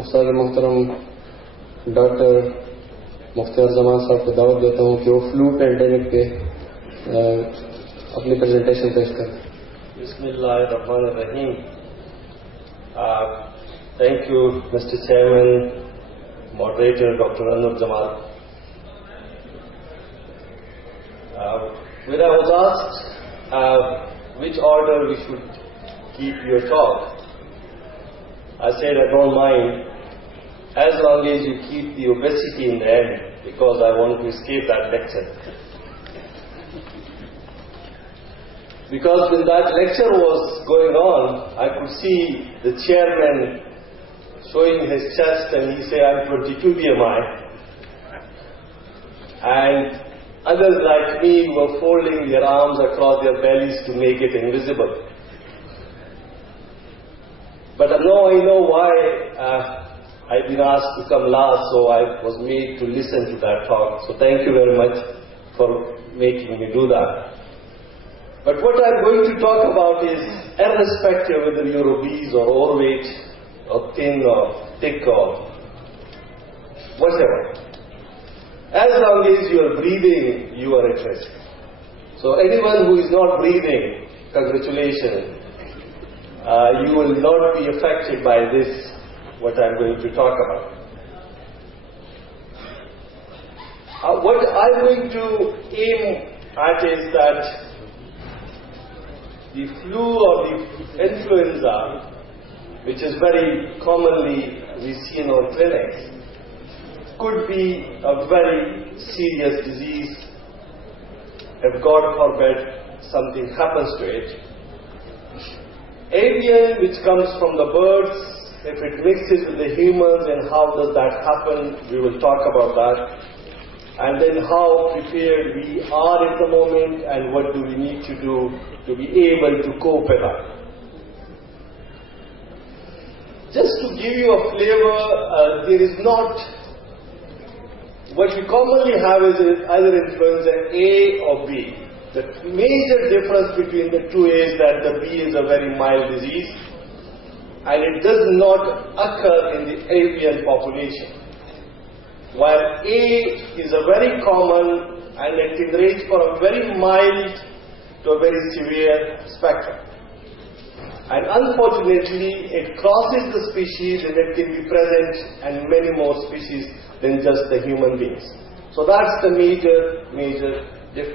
उस्ताद मोहतरम डॉक्टर मुख्तियार जमान साहब को दावत देता हूँ कि वो फ्लू पेंडेमिक पे अपनी प्रेजेंटेशन पेश करें। बिस्मिल्लाहिर्रहमानिर्रहीम। Thank you, Mr. Chairman, Moderator Dr. Zaman. When I was asked which order we should keep your talk, I said I don't mind as long as you keep the obesity in the end, because I want to escape that lecture. Because when that lecture was going on, I could see the chairman showing his chest and he said, I'm 22 BMI. And others like me were folding their arms across their bellies to make it invisible. But now I know why I've been asked to come last, so I was made to listen to that talk. So thank you very much for making me do that. But what I'm going to talk about is, irrespective whether you're obese or overweight, or thin or thick or whatever, as long as you are breathing, you are at risk. So anyone who is not breathing, congratulations. You will not be affected by this, what I'm going to talk about. What I'm going to aim at is that the flu or the influenza, which is very commonly we see in our clinics, could be a very serious disease if God forbid something happens to it. Avian, which comes from the birds, if it mixes with the humans, and how does that happen, we will talk about that. And then how prepared we are at the moment and what do we need to do to be able to cope with that. Just to give you a flavor, there is not, what we commonly have is either influenza A or B. The major difference between the two is that the B is a very mild disease and it does not occur in the avian population. While A is a very common and it can range from a very mild to a very severe spectrum. And unfortunately, it crosses the species and it can be present in many more species than just the human beings. So that's the major difference.